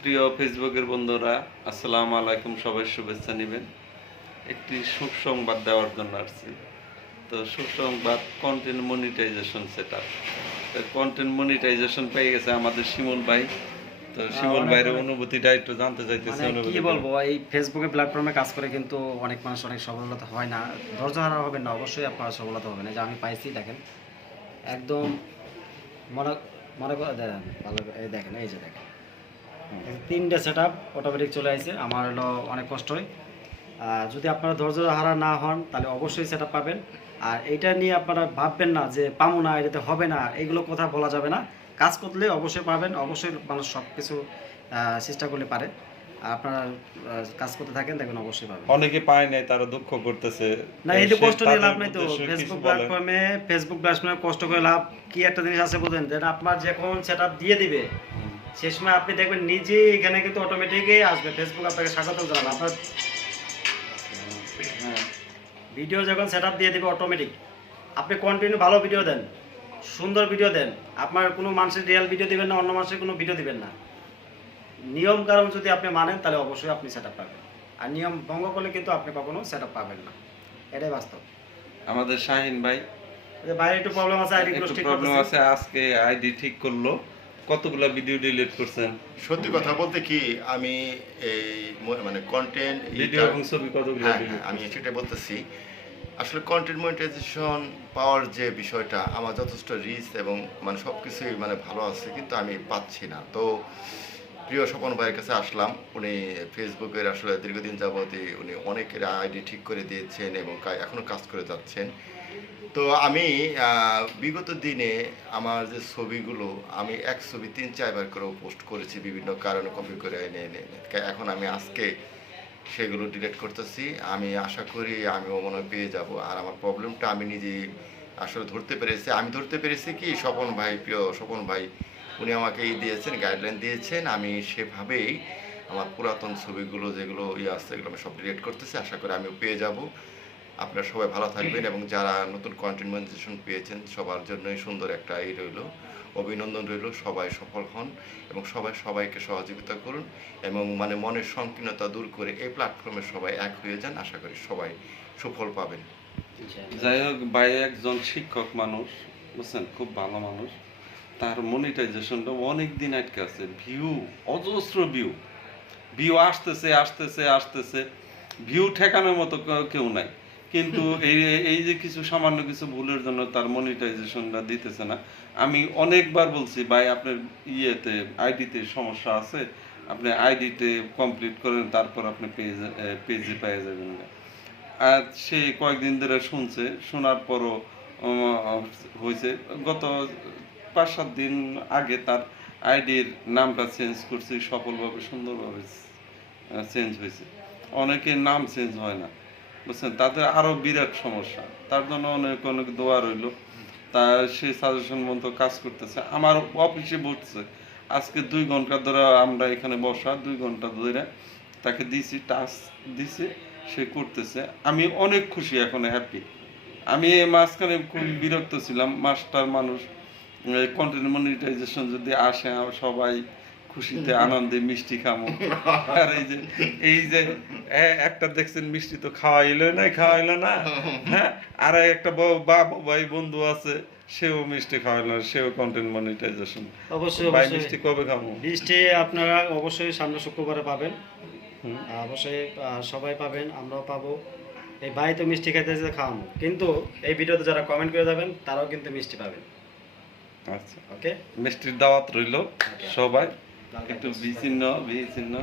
প্রিয় ফেসবুকের বন্ধুরা আসসালামু আলাইকুম সবাই শুভেচ্ছা নেবেন। একটি সুসংবাদ দেওয়ার জন্য আসছি। তো সুসংবাদ content monetisation set up content monetisation পেয়ে গেছে আমাদের শিমুল ভাই। তো শিমুল ভাইয়ের অনুভূতিটা একটু জানতে চাইতেছি মানে কি বলব এই ফেসবুকে প্ল্যাটফর্মে কাজ করে কিন্তু অনেক মানুষ অনেক সফলতা হয় না। ধৈর্য হারা হবেন না অবশ্যই আপনার সফলতা হবে না যে আমি পাইছি দেখেন। একদম মনে মনে করে দেখেন ভালো এই দেখেন এই যে দেখেন। তিনটে সেট আপ অটোমেটিক চলে আসছে আমার হলো অনেক কষ্টই। আর যদি আপনারা ধৈর্য হারা না হন তাহলে অবশ্যই সেট পাবেন। আর এইটা নিয়ে আপনারা ভাববেন না যে পাবো না এটাতে হবে না এগুলো কথা বলা যাবে না। কাজ করলে অবশ্যই পাবেন অবশ্যই মানুষ সব কিছু চেষ্টা করলে পারে। আপনারা কাজ করতে থাকেন দেখবেন অবশ্যই পাবেন। অনেকে পায় নাই তারা দুঃখ করতেছে। না এই তো কষ্ট নিয়ে লাভ নাই তো ফেসবুক প্ল্যাটফর্মে ফেসবুক প্ল্যাটফর্মে কষ্ট করে লাভ কি একটা জিনিস আছে যেটা আপনার যখন সেট দিয়ে দিবে সময় আপনি দেখবেন নিজে এখানে কিন্তু অটোমেটিকই আসবে। ফেসবুক আপনাকে স্বাগত জানাবে। আপনার হ্যাঁ। ভিডিও যখন সেট দিয়ে দিবে অটোমেটিক আপনি কন্টিনিউ ভালো ভিডিও দেন সুন্দর ভিডিও দেন। আপনার কোনো মানুষের রিয়েল ভিডিও দিবেন না অন্য মানুষের কোনো ভিডিও দিবেন না। নিয়ম কারণ যদি আপনি মানেন তাহলে অবশ্যই আপনি সেট পাবেন। আর নিয়ম ভঙ্গ করলে কিন্তু আপনি কখনো সেট পাবেন না। এটাই বাস্তব। আমাদের শাহিন ভাই। বাইরে একটু প্রবলেম আছে আইডি প্রবলেম আছে আজকে আইডি ঠিক করল। কতগুলা ভিডিও ডিলিট করছেন? সত্যি কথা বলতে কি আমি এই মানে কন্টেন্ট ভিডিও এবং ছবি কতগুলো হ্যাঁ আমি সেটা বলতেছি। আসলে কন্টেন্ট মনিটাইজেশন পাওয়ার যে বিষয়টা আমার যথেষ্ট রিচ এবং মানে সব কিছুই মানে ভালো আছে কিন্তু আমি পাচ্ছি না। তো প্রিয় স্বপন ভাইয়ের কাছে আসলাম। উনি ফেসবুকের আসলে দীর্ঘদিন যাবতই উনি অনেকের আইডি ঠিক করে দিয়েছেন এবং এখনও কাজ করে যাচ্ছেন। তো আমি বিগত দিনে আমার যে ছবিগুলো, আমি এক ছবি তিন চারবার করেও পোস্ট করেছি বিভিন্ন কারণে কপি করে এনে এনে। এখন আমি আজকে সেগুলো ডিলিট করতেছি। আমি আশা করি আমিও মনে পেয়ে যাব। আর আমার প্রবলেমটা আমি নিজেই আসলে ধরতে পেরেছি। আমি ধরতে পেরেছি কি, স্বপন ভাই, প্রিয় স্বপন ভাই উনি আমাকে এই দিয়েছেন গাইডলাইন দিয়েছেন। আমি সেভাবেই আমার পুরাতন ছবিগুলো যেগুলো ইয়ে আছে এগুলো আমি সব ডিলিট করতেছি। আশা করি আমিও পেয়ে যাব। আপনারা সবাই ভালো থাকবেন এবং যারা নতুন কন্টেন্ট মনিটাইজেশন পেয়েছেন সবার জন্যই সুন্দর একটা এই রইল অভিনন্দন রইল। সবাই সফল হন এবং সবাই সবাইকে সহযোগিতা করুন এবং মানে মনের সংকীর্ণতা দূর করে এই প্ল্যাটফর্মে সবাই এক হয়ে যান। আশা করি সবাই সুফল পাবেন। যাই হোক ভাই একজন শিক্ষক মানুষ বুঝছেন? খুব ভালো মানুষ। তার মনিটাইজেশনটা অনেক দিন আটকে আছে। ভিউ অজস্র ভিউ ভিউ আসতেছে আসতেছে আসতেছে। ভিউ ঠেকানোর মতো কেউ- নাই। কিন্তু এই এই যে কিছু সামান্য কিছু ভুলের জন্য তার মনিটাইজেশনটা দিতেছে না। আমি অনেকবার বলছি ভাই আপনার ইয়েতে আইডিতে সমস্যা আছে। আপনি আইডিতে কমপ্লিট করেন তারপর আপনি পেজে পেজে পেয়ে যাবেন। না আর সে কয়েকদিন ধরে শুনছে। শোনার পরও হয়েছে গত পাঁচ সাত দিন আগে তার আইডির নামটা চেঞ্জ করছে, সফলভাবে, সুন্দরভাবে চেঞ্জ হয়েছে। অনেকের নাম চেঞ্জ হয় না, বুঝছেন? তাদের আরও বিরাট সমস্যা। তার জন্য অনেক অনেক দোয়া রইল। তা সে সাজেশন মতো কাজ করতেছে। আমার অফিসে বসছে আজকে দুই ঘণ্টা ধরে আমরা এখানে বসা, দুই ঘণ্টা ধরে তাকে দিছি টাস্ক দিছি, সে করতেছে। আমি অনেক খুশি এখন হ্যাপি আমি মাঝখানে খুব বিরক্ত ছিলাম। মাস্টার মানুষ কন্টেন্ট মনিটাইজেশন যদি আসে সবাই খুশিতে আনন্দে মিষ্টি খামো। আর এই যে এই যে একটা দেখছেন মিষ্টি তো খাওয়াইলো না খাওয়াইলো না? হ্যাঁ? আর একটা বাবু ভাই বন্ধু আছে সেও মিষ্টি খাওয়াইলো না সেও কন্টেন্ট মনিটাইজেশন অবশ্যই ভাই অবশ্যই। মিষ্টি কবে খামো? মিষ্টি আপনারা অবশ্যই সামনে শুক্রবারে পাবেন। অবশ্যই সবাই পাবেন আমরাও পাবো। এই ভাই তো মিষ্টি খাইতে খাওয়ানো কিন্তু এই ভিডিওতে যারা কমেন্ট করে যাবেন তারাও কিন্তু মিষ্টি পাবেন। আচ্ছা। ওকে মিষ্টির দাওয়াত রইল সবাই। একটু বিচ্ছিন্ন বিচ্ছিন্ন।